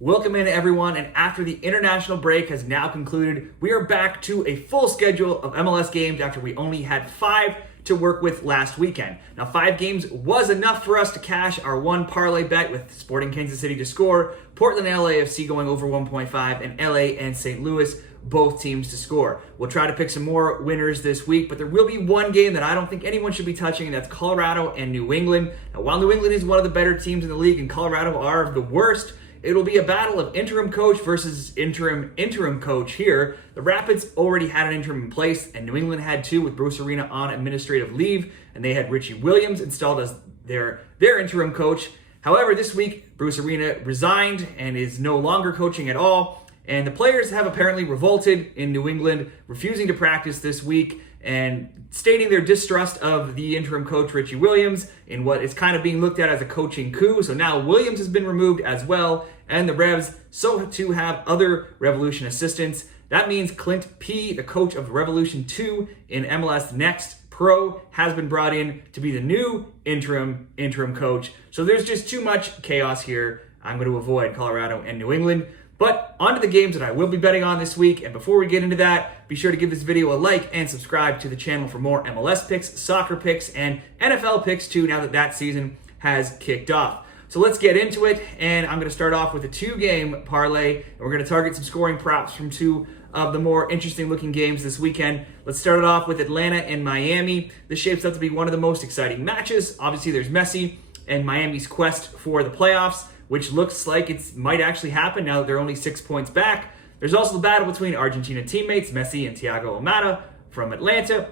Welcome in, everyone, and after the international break has now concluded, we are back to a full schedule of MLS games after we only had 5 to work with last weekend. Now, 5 games was enough for us to cash our one parlay bet with Sporting Kansas City to score, Portland and LAFC going over 1.5, and LA and St. Louis, both teams to score. We'll try to pick some more winners this week, but there will be one game that I don't think anyone should be touching, and that's Colorado and New England. Now, while New England is one of the better teams in the league and Colorado are the worst, it'll be a battle of interim coach versus interim coach here. The Rapids already had an interim in place, and New England had two with Bruce Arena on administrative leave, and they had Richie Williams installed as their interim coach. However, this week, Bruce Arena resigned and is no longer coaching at all, and the players have apparently revolted in New England, refusing to practice this week and stating their distrust of the interim coach, Richie Williams, in what is kind of being looked at as a coaching coup. So now Williams has been removed as well, and the Revs so to have other Revolution assistants. That means Clint P., the coach of Revolution 2 in MLS Next Pro, has been brought in to be the new interim coach. So there's just too much chaos here. I'm going to avoid Colorado and New England. But on to the games that I will be betting on this week. And before we get into that, be sure to give this video a like and subscribe to the channel for more MLS picks, soccer picks, and NFL picks too, now that that season has kicked off. So let's get into it. And I'm going to start off with a 2-game parlay. And we're going to target some scoring props from 2 of the more interesting looking games this weekend. Let's start it off with Atlanta and Miami. This shapes up to be one of the most exciting matches. Obviously, there's Messi and Miami's quest for the playoffs, which looks like it might actually happen now that they're only 6 points back. There's also the battle between Argentina teammates Messi and Thiago Almada from Atlanta.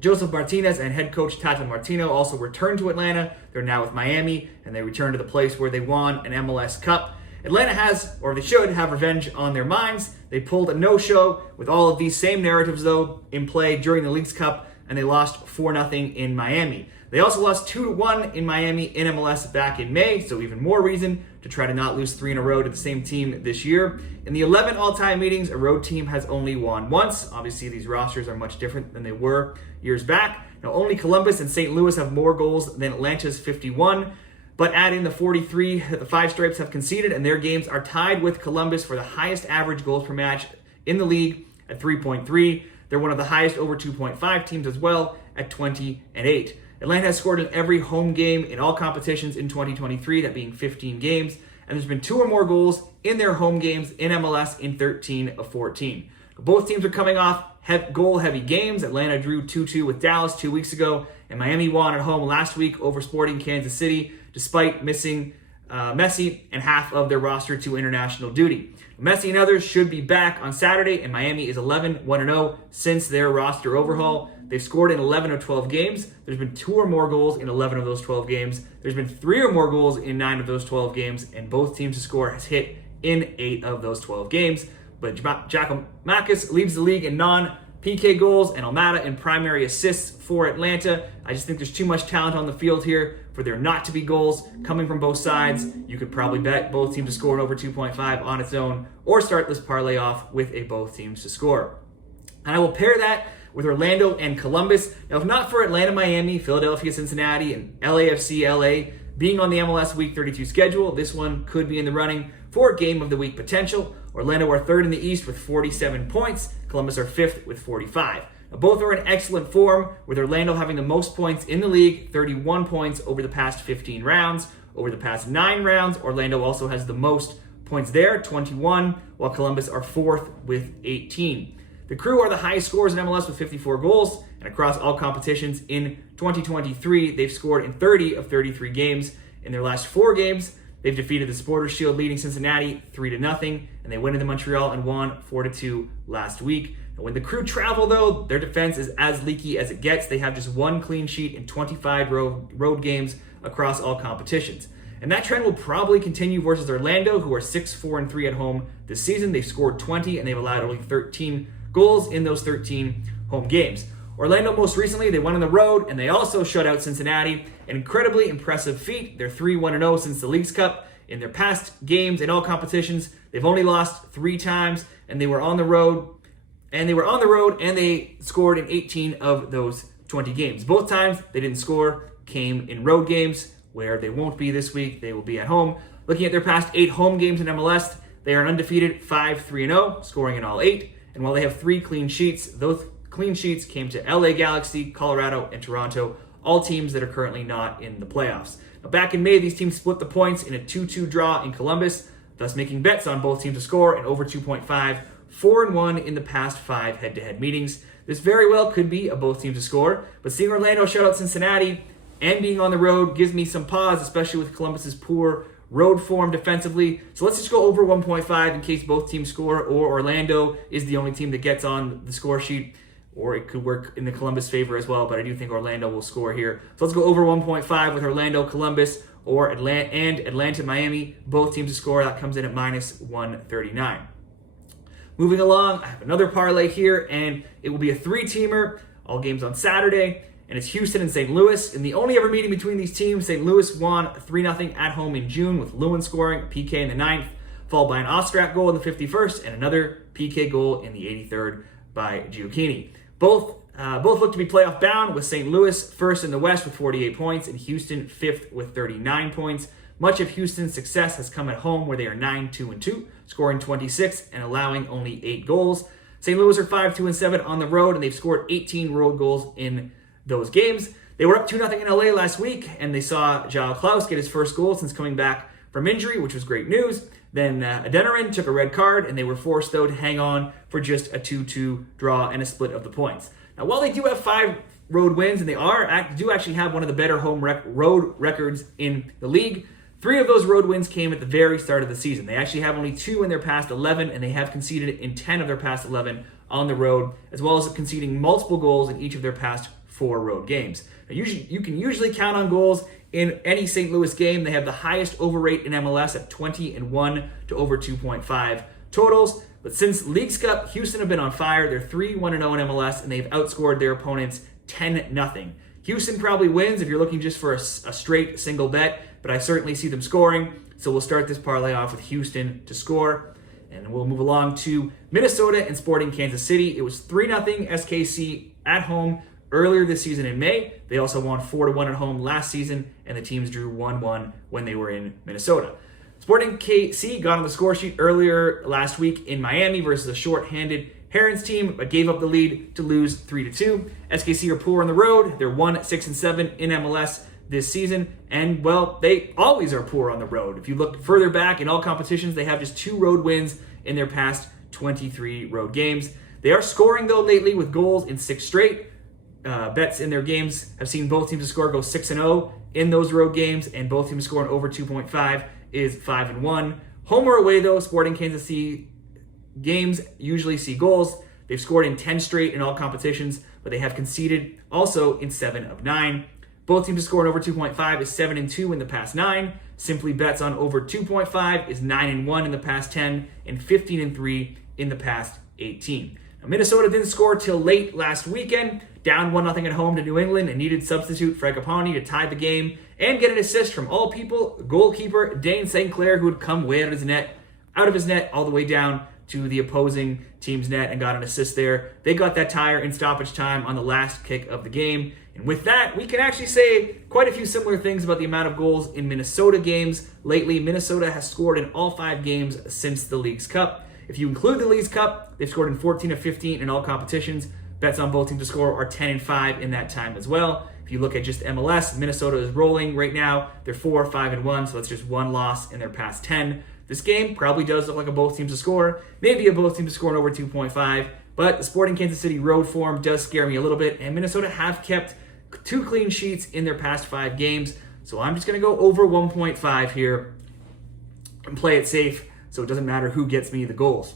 Joseph Martinez and head coach Tata Martino also returned to Atlanta. They're now with Miami, and they returned to the place where they won an MLS Cup. Atlanta has, or they should, have revenge on their minds. They pulled a no-show with all of these same narratives, though, in play during the Leagues Cup, and they lost 4-0 in Miami. They also lost 2-1 in Miami in MLS back in May, so even more reason to try to not lose 3 in a row to the same team this year. In the 11 all-time meetings, a road team has only won once. Obviously, these rosters are much different than they were years back. Now, only Columbus and St. Louis have more goals than Atlanta's 51, but add in the 43 that the Five Stripes have conceded, and their games are tied with Columbus for the highest average goals per match in the league at 3.3. They're one of the highest over 2.5 teams as well at 20-8. Atlanta has scored in every home game in all competitions in 2023, that being 15 games, and there's been 2 or more goals in their home games in MLS in 13 of 14. Both teams are coming off goal-heavy games. Atlanta drew 2-2 with Dallas 2 weeks ago, and Miami won at home last week over Sporting Kansas City, despite missing Messi and half of their roster to international duty. Messi and others should be back on Saturday, and Miami is 11-1-0 since their roster overhaul. They've scored in 11 of 12 games. There's been 2 or more goals in 11 of those 12 games. There's been 3 or more goals in 9 of those 12 games, and both teams to score has hit in 8 of those 12 games. But Giacomakis leads the league in non-PK goals and Almada in primary assists for Atlanta. I just think there's too much talent on the field here for there not to be goals coming from both sides. You could probably bet both teams to score over 2.5 on its own, or start this parlay off with a both teams to score. And I will pair that with Orlando and Columbus. Now, if not for Atlanta, Miami, Philadelphia, Cincinnati, and LAFC, LA being on the MLS Week 32 schedule, this one could be in the running for Game of the Week potential. Orlando are 3rd in the East with 47 points. Columbus are 5th with 45. Now, both are in excellent form, with Orlando having the most points in the league, 31 points over the past 15 rounds. Over the past 9 rounds, Orlando also has the most points there, 21, while Columbus are 4th with 18. The Crew are the highest scorers in MLS with 54 goals, and across all competitions in 2023, they've scored in 30 of 33 games. In their last 4 games, they've defeated the Supporters Shield leading Cincinnati 3-0, and they went into Montreal and won 4-2 last week. And when the Crew travel, though, their defense is as leaky as it gets. They have just 1 clean sheet in 25 road games across all competitions. And that trend will probably continue versus Orlando, who are 6-4-3 at home this season. They've scored 20, and they've allowed only 13 goals in those 13 home games. Orlando, most recently, they won on the road, and they also shut out Cincinnati. An incredibly impressive feat. They're 3-1-0 since the Leagues Cup. In their past games in all competitions, they've only lost 3 times, and they were on the road. And they scored in 18 of those 20 games. Both times they didn't score came in road games, where they won't be this week. They will be at home. Looking at their past 8 home games in MLS, they are an undefeated 5-3-0, scoring in all 8. And while they have 3 clean sheets, those clean sheets came to LA Galaxy, Colorado, and Toronto, all teams that are currently not in the playoffs. Now, back in May, these teams split the points in a 2-2 draw in Columbus, thus making bets on both teams to score and over 2.5, 4-1 in the past 5 head-to-head meetings. This very well could be a both teams to score, but seeing Orlando shut out Cincinnati and being on the road gives me some pause, especially with Columbus's poor road form defensively. So let's just go over 1.5 in case both teams score, or Orlando is the only team that gets on the score sheet, or it could work in the Columbus favor as well, but I do think Orlando will score here. So let's go over 1.5 with Orlando, Columbus, or Atlanta, Miami. Both teams to score. That comes in at minus 139. Moving along, I have another parlay here, and it will be a 3-teamer, all games on Saturday, and it's Houston and St. Louis. In the only ever meeting between these teams, St. Louis won 3-0 at home in June with Lewin scoring a PK in the 9th, followed by an Ostrak goal in the 51st and another PK goal in the 83rd by Gioacchini. Both look to be playoff bound, with St. Louis first in the West with 48 points and Houston 5th with 39 points. Much of Houston's success has come at home, where they are 9-2-2, scoring 26 and allowing only 8 goals. St. Louis are 5-2-7 on the road, and they've scored 18 road goals in those games. They were up 2-0 in LA last week, and they saw Joao Klaus get his first goal since coming back from injury, which was great news. Then Adeniran took a red card, and they were forced, though, to hang on for just a 2-2 draw and a split of the points. Now, while they do have 5 road wins, and they do actually have one of the better road records in the league, 3 of those road wins came at the very start of the season. They actually have only 2 in their past 11, and they have conceded in 10 of their past 11 on the road, as well as conceding multiple goals in each of their past 4 road games. Now, you can usually count on goals in any St. Louis game. They have the highest over rate in MLS at 20-1 to over 2.5 totals. But since Leagues Cup, Houston have been on fire. They're 3-1-0 in MLS, and they've outscored their opponents 10-0. Houston probably wins if you're looking just for a straight single bet, but I certainly see them scoring. So we'll start this parlay off with Houston to score. And we'll move along to Minnesota and Sporting Kansas City. It was 3-0 SKC at home earlier this season in May. They also won 4-1 at home last season, and the teams drew 1-1 when they were in Minnesota. Sporting KC got on the score sheet earlier last week in Miami versus a short-handed Herons team, but gave up the lead to lose 3-2. SKC are poor on the road. They're 1-6-7 in MLS this season, and well, they always are poor on the road. If you look further back in all competitions, they have just 2 road wins in their past 23 road games. They are scoring, though, lately with goals in 6 straight. Bets in their games have seen both teams to score go 6-0 in those road games, and both teams scoring over 2.5 is 5-1. Home or away, though, Sporting Kansas City games usually see goals. They've scored in 10 straight in all competitions, but they have conceded also in 7 of 9. Both teams to score over 2.5 is 7-2 in the past 9. Simply bets on over 2.5 is 9-1 in the past 10 and 15-3 in the past 18. Now, Minnesota didn't score till late last weekend, down 1-0 at home to New England, and needed substitute Fragapani to tie the game and get an assist from all people, goalkeeper Dane St. Clair, who had come way out of his net all the way down to the opposing team's net and got an assist there. They got that tire in stoppage time on the last kick of the game. And with that, we can actually say quite a few similar things about the amount of goals in Minnesota games lately. Minnesota has scored in all 5 games since the Leagues Cup. If you include the Leagues Cup, they've scored in 14 of 15 in all competitions. Bets on both teams to score are 10-5 in that time as well. If you look at just MLS, Minnesota is rolling right now. They're 4-5-1, so that's just 1 loss in their past 10. This game probably does look like a both teams to score. Maybe a both teams to score in over 2.5. But the Sporting Kansas City road form does scare me a little bit. And Minnesota have kept 2 clean sheets in their past 5 games. So I'm just going to go over 1.5 here and play it safe so it doesn't matter who gets me the goals.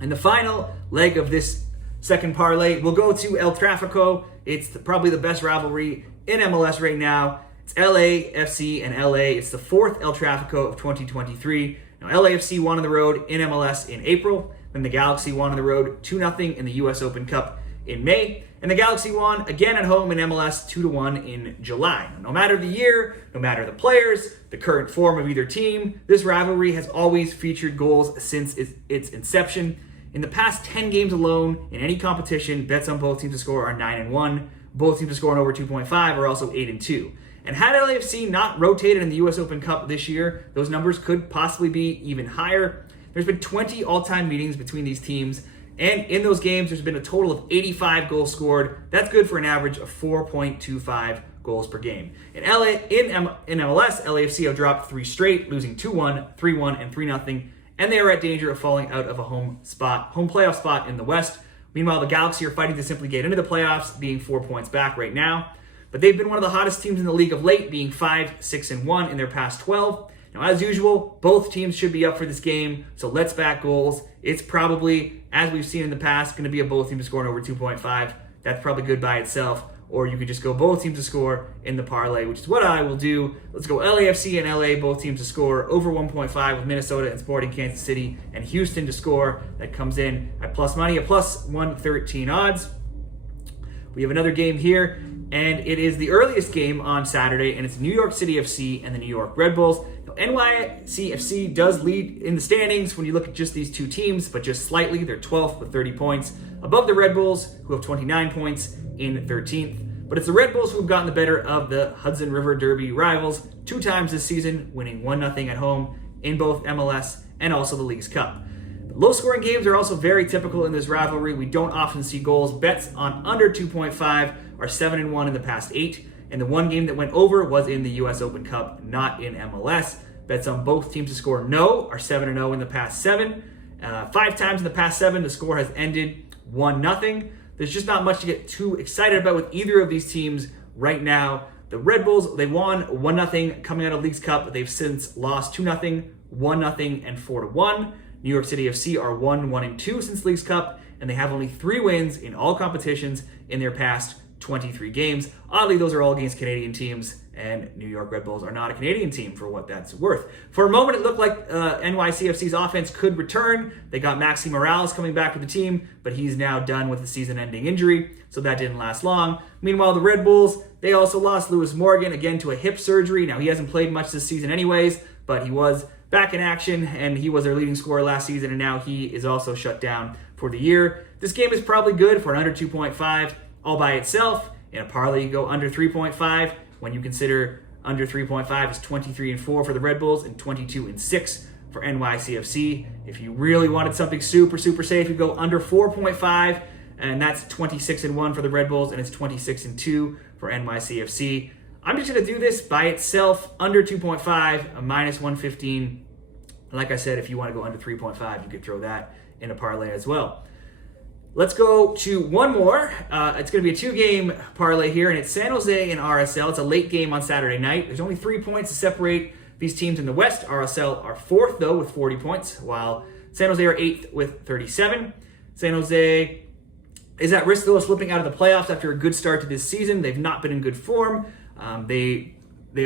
And the final leg of this second parlay, we'll go to El Trafico. It's probably the best rivalry in MLS right now. It's LAFC and LA. It's the 4th El Trafico of 2023. Now, LAFC won on the road in MLS in April. Then the Galaxy won on the road 2-0 in the US Open Cup in May. And the Galaxy won again at home in MLS 2-1 in July. No matter the year, no matter the players, the current form of either team, this rivalry has always featured goals since its inception. In the past 10 games alone, in any competition, bets on both teams to score are 9-1. Both teams to score on over 2.5 are also 8-2. And had LAFC not rotated in the US Open Cup this year, those numbers could possibly be even higher. There's been 20 all-time meetings between these teams, and in those games, there's been a total of 85 goals scored. That's good for an average of 4.25 goals per game. In MLS, LAFC have dropped 3 straight, losing 2-1, 3-1, and 3-0, and they are at danger of falling out of a home playoff spot in the West. Meanwhile, the Galaxy are fighting to simply get into the playoffs, being 4 points back right now. But they've been one of the hottest teams in the league of late, being 5-6-1 in their past 12. Now, as usual, both teams should be up for this game, so let's back goals. It's probably, as we've seen in the past, going to be a both teams scoring over 2.5. That's probably good by itself. Or you could just go both teams to score in the parlay, which is what I will do. Let's go LAFC and LA, both teams to score over 1.5 with Minnesota and Sporting Kansas City and Houston to score. That comes in at plus money, a plus 113 odds. We have another game here, and it is the earliest game on Saturday, and it's New York City FC and the New York Red Bulls. Now, NYCFC does lead in the standings when you look at just these two teams, but just slightly. They're 12th with 30 points, above the Red Bulls, who have 29 points in 13th. But it's the Red Bulls who have gotten the better of the Hudson River Derby rivals 2 times this season, winning 1-0 at home in both MLS and also the League's Cup. Low-scoring games are also very typical in this rivalry. We don't often see goals. Bets on under 2.5 are 7-1 in the past 8, and the one game that went over was in the US Open Cup, not in MLS. Bets on both teams to score no are 7-0 in the past 7. 5 times in the past 7, the score has ended 1-0. There's just not much to get too excited about with either of these teams right now. The Red Bulls, they won 1-0 coming out of League's Cup, but they've since lost 2-0, 1-0, and 4-1. New York City FC are 1-1-2 since League's Cup, and they have only 3 wins in all competitions in their past 23 games. Oddly, those are all against Canadian teams, and New York Red Bulls are not a Canadian team for what that's worth. For a moment, it looked like NYCFC's offense could return. They got Maxi Morales coming back to the team, but he's now done with a season-ending injury, so that didn't last long. Meanwhile, the Red Bulls, they also lost Lewis Morgan, again, to a hip surgery. Now, he hasn't played much this season anyways, but he was back in action, and he was their leading scorer last season, and now he is also shut down for the year. This game is probably good for an under 2.5 all by itself. In a parlay, you go under 3.5 when you consider under 3.5 is 23-4 for the Red Bulls and 22-6 for NYCFC. If you really wanted something super safe, you go under 4.5, and that's 26-1 for the Red Bulls, and it's 26-2 for NYCFC. I'm just going to do this by itself, under 2.5, a minus 115. Like I said, if you want to go under 3.5, you could throw that in a parlay as well. Let's go to one more. It's going to be a 2-game parlay here, and it's San Jose and RSL. It's a late game on Saturday night. There's only 3 points to separate these teams in the West. RSL are 4th, though, with 40 points, while San Jose are 8th with 37. San Jose is at risk, though, of slipping out of the playoffs after a good start to this season. They've not been in good form. They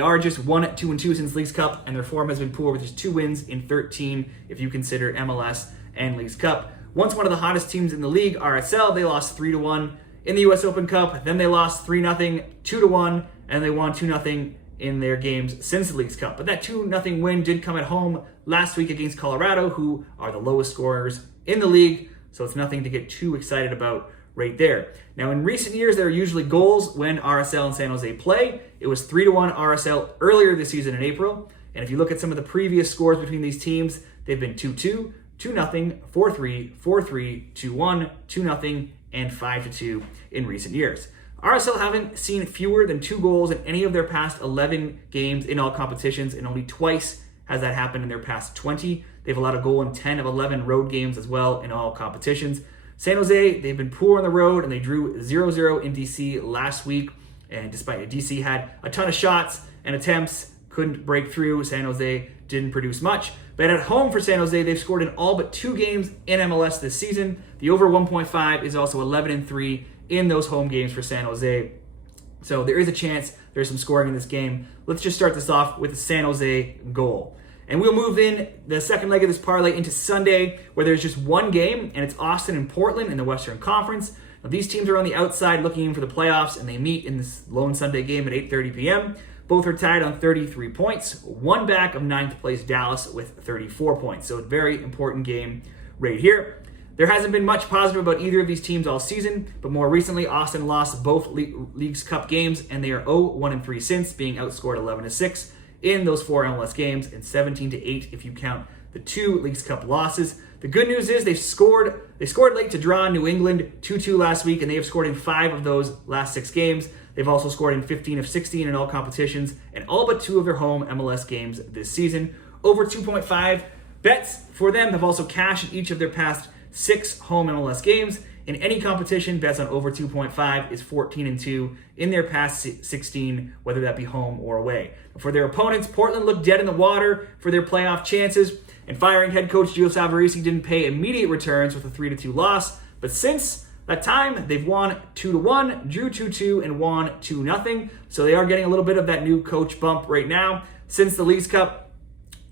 are just 1-2-2 since League's Cup, and their form has been poor with just 2 wins in 13 if you consider MLS and League's Cup. Once one of the hottest teams in the league, RSL, they lost 3-1 in the US Open Cup. Then they lost 3-0, 2-1, and they won 2-0 in their games since the League's Cup. But that 2-0 win did come at home last week against Colorado, who are the lowest scorers in the league, so it's nothing to get too excited about right there. Now, in recent years, there are usually goals when RSL and San Jose play. It was 3-1 RSL earlier this season in April. And if you look at some of the previous scores between these teams, they've been 2-2, 2-0, 4-3, 4-3, 2-1, 2-0, and 5-2 in recent years. RSL haven't seen fewer than 2 goals in any of their past 11 games in all competitions, and only twice has that happened in their past 20. They've allowed a goal in 10 of 11 road games as well in all competitions. San Jose, they've been poor on the road, and they drew 0-0 in DC last week. And despite DC had a ton of shots and attempts, couldn't break through. San Jose didn't produce much. But at home for San Jose, they've scored in all but 2 games in MLS this season. The over 1.5 is also 11-3 in those home games for San Jose. So there is a chance there's some scoring in this game. Let's just start this off with the San Jose goal. And we'll move in the second leg of this parlay into Sunday, where there's just one game, and it's Austin and Portland in the Western Conference. Now, these teams are on the outside looking in for the playoffs, and they meet in this lone Sunday game at 8:30 p.m. Both are tied on 33 points, one back of 9th place Dallas with 34 points. So a very important game right here. There hasn't been much positive about either of these teams all season, but more recently, Austin lost both Leagues Cup games, and they are 0-1-3 since, being outscored 11-6 in those 4 MLS games, and 17-8 if you count the 2 Leagues Cup losses. The good news is they scored late to draw New England 2-2 last week, and they have scored in 5 of those last 6 games. They've also scored in 15 of 16 in all competitions, and all but 2 of their home MLS games this season. Over 2.5 bets for them have also cashed in each of their past 6 home MLS games. In any competition, bets on over 2.5 is 14-2 in their past 16, whether that be home or away. For their opponents, Portland looked dead in the water for their playoff chances, and firing head coach Gio Savarese didn't pay immediate returns with a 3-2 loss. But since that time, they've won 2-1, drew 2-2, and won 2-0. So they are getting a little bit of that new coach bump right now. Since the Leagues Cup,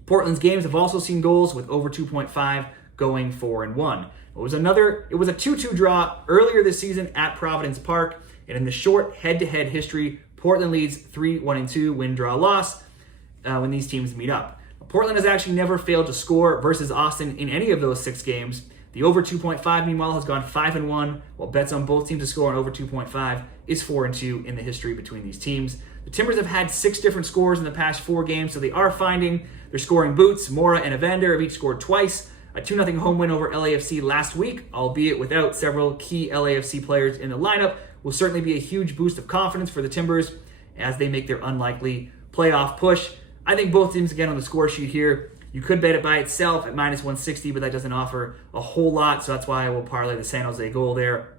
Portland's games have also seen goals with over 2.5 going 4-1. It was a 2-2 draw earlier this season at Providence Park, and in the short head-to-head history, Portland leads 3-1-2 win, draw, loss when these teams meet up. Portland has actually never failed to score versus Austin in any of those 6 games. The over 2.5, meanwhile, has gone 5-1, while bets on both teams to score on over 2.5 is 4-2 in the history between these teams. The Timbers have had 6 different scores in the past 4 games, so they are finding their scoring boots. Mora and Evander have each scored twice. A 2-0 home win over LAFC last week, albeit without several key LAFC players in the lineup, will certainly be a huge boost of confidence for the Timbers as they make their unlikely playoff push. I think both teams, again, on the score sheet here, you could bet it by itself at minus 160, but that doesn't offer a whole lot, so that's why I will parlay the San Jose goal there,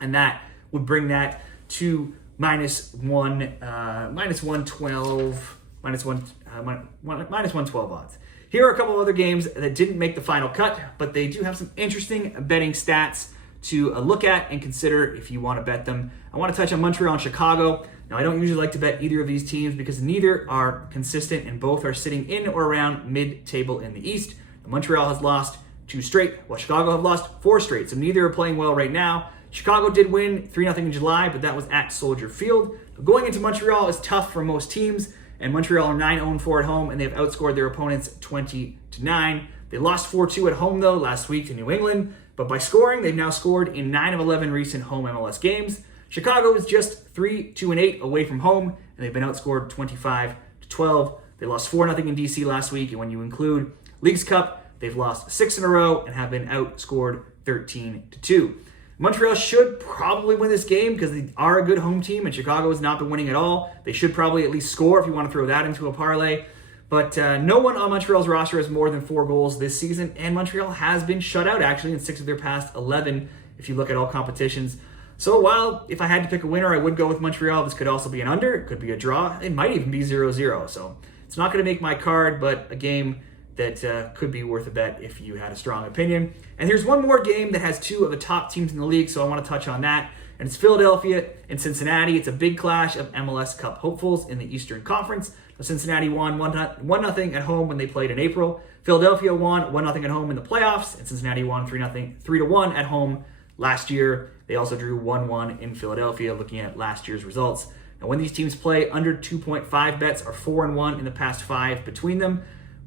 and that would bring that to minus 112 odds. Here are a couple of other games that didn't make the final cut, but they do have some interesting betting stats to look at and consider if you want to bet them. I want to touch on Montreal and Chicago. Now, I don't usually like to bet either of these teams because neither are consistent and both are sitting in or around mid-table in the East. Montreal has lost 2 straight, while Chicago have lost 4 straight, so neither are playing well right now. Chicago did win 3-0 in July, but that was at Soldier Field. Going into Montreal is tough for most teams, and Montreal are 9-4 at home, and they've outscored their opponents 20-9. They lost 4-2 at home, though, last week to New England, but by scoring, they've now scored in 9 of 11 recent home MLS games. Chicago is just 3-2-8 away from home, and they've been outscored 25-12. They lost 4-0 in DC last week, and when you include Leagues Cup, they've lost 6 in a row and have been outscored 13-2. Montreal should probably win this game because they are a good home team, and Chicago has not been winning at all. They should probably at least score if you want to throw that into a parlay. But no one on Montreal's roster has more than 4 goals this season, and Montreal has been shut out actually in 6 of their past 11 if you look at all competitions. So while if I had to pick a winner, I would go with Montreal. This could also be an under. It could be a draw. It might even be 0-0. So it's not going to make my card, but a game that could be worth a bet if you had a strong opinion. And here's one more game that has 2 of the top teams in the league, so I want to touch on that. And it's Philadelphia and Cincinnati. It's a big clash of MLS Cup hopefuls in the Eastern Conference. Cincinnati won 1-0 at home when they played in April. Philadelphia won 1-0 at home in the playoffs, and Cincinnati won 3-1 at home last year. They also drew 1-1 in Philadelphia, looking at last year's results. Now, when these teams play, under 2.5 bets are 4-1 in the past 5 between them.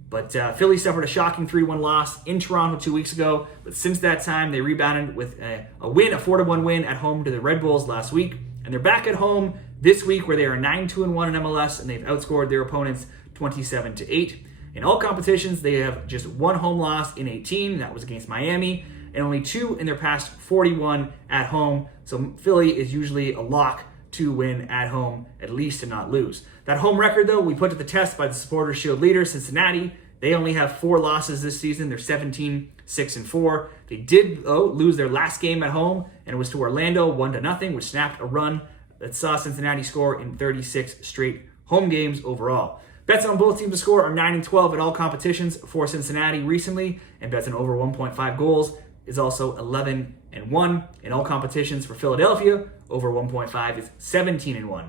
But Philly suffered a shocking 3-1 loss in Toronto 2 weeks ago. But since that time, they rebounded with a 4-1 win at home to the Red Bulls last week. And they're back at home this week where they are 9-2-1 in MLS, and they've outscored their opponents 27-8. In all competitions, they have just 1 home loss in 18. That was against Miami. And only 2 in their past 41 at home. So Philly is usually a lock to win at home, at least to not lose. That home record, though, we put to the test by the Supporters Shield leader, Cincinnati. They only have 4 losses this season. They're 17-6-4. They did, though, lose their last game at home, and it was to Orlando 1-0, which snapped a run that saw Cincinnati score in 36 straight home games overall. Bets on both teams to score are 9-12 at all competitions for Cincinnati recently, and bets on over 1.5 goals is also 11-1 in all competitions for Philadelphia. Over 1.5 is 17-1.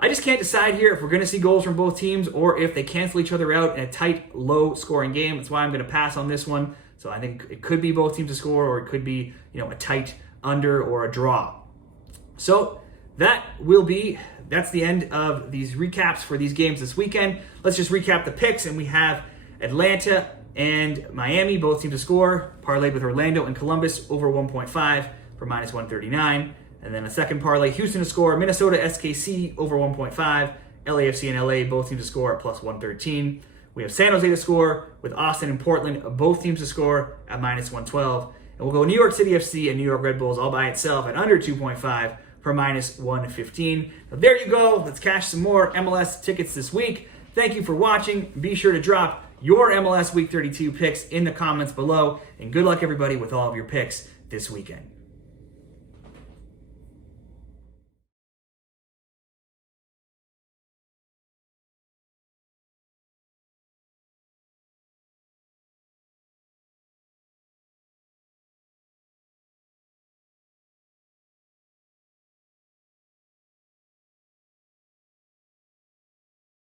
I just can't decide here if we're going to see goals from both teams or if they cancel each other out in a tight, low-scoring game. That's why I'm going to pass on this one. So I think it could be both teams to score, or it could be, a tight under or a draw. So that's the end of these recaps for these games this weekend. Let's just recap the picks, and we have Atlanta And Miami, both teams to score, parlayed with Orlando and Columbus over 1.5 for minus 139. And then a second parlay, Houston to score, Minnesota SKC over 1.5, LAFC and LA, both teams to score at plus 113. We have San Jose to score with Austin and Portland, both teams to score at minus 112. And we'll go New York City FC and New York Red Bulls all by itself at under 2.5 for minus 115. Now there you go. Let's cash some more MLS tickets this week. Thank you for watching. Be sure to drop your MLS Week 32 picks in the comments below. And good luck, everybody, with all of your picks this weekend.